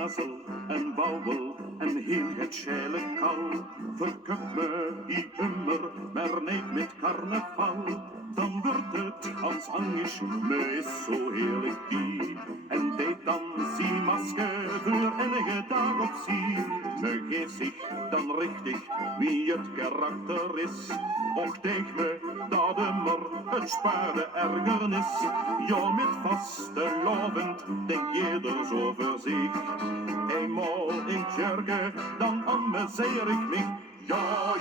hazel en wauwel en heel het schele kal. Verkup me i immer, maar niet met carnaval. Dan wordt het als Angisch, me is zo heerlijk die. En deed dan zie masker voor enige dag op zie. Me geeft zich dan richtig wie het karakter is. Och tegen me dat immer het spare ergernis. Ja, met vaste lovend denk je er zo voor zich. Eenmaal in kerken, dan amuseer ik me. Ja,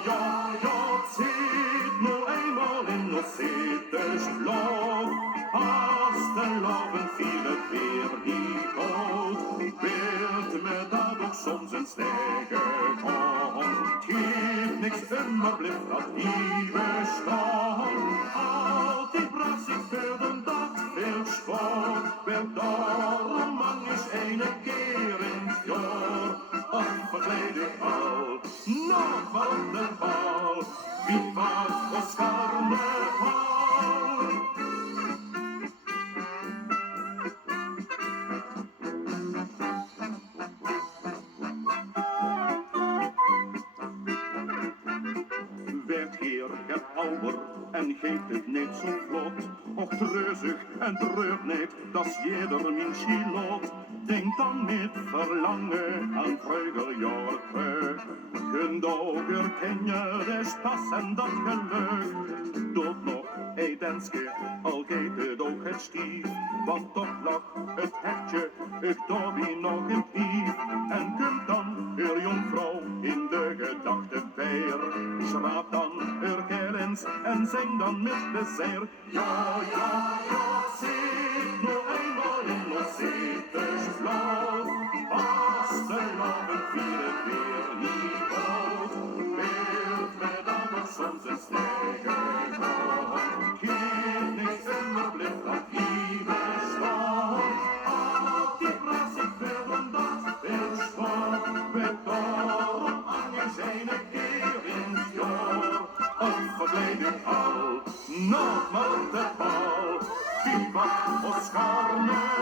het zit nu eenmaal in ons zittersblad. Als de loven viel het weer niet goed, werd me dat ook soms een stijger kon. Het geeft niks, immer blijft dat niet bestaan. Altijd bracht zich verder dat veel schoon, werd daarom man is ene keer in het jaar. Of verkleed ik al, nog van de bal, wie was ons carnaval? Werd hier het ouder en geeft het niet zo vlot. Och treuzig en treurt niet, dat is jeder min lot. Denk dan met verlangen aan vroeger jaren terug. Gundoger ken je de spas en dat geluk. Doet nog een danske, al geeft het ook het stief. Want toch lag het hertje, het dobby nog in pief. En kunt dan uw jongvrouw in de gedachten weer. Schraap dan uw kerens en zing dan met plezier. Ja, zit nu eenmaal in ons zittersblad. Als de loven viel het weer niet goed, werd me dan nog soms een stijger kon. Geeft niks immer blijft dat niet bestaan. Altijd bracht zich verder dat veel schoon, werd daarom Angisch ene keer in het jaar. Of verkleed ik al, nog maar de bal, wie mag ons carnaval?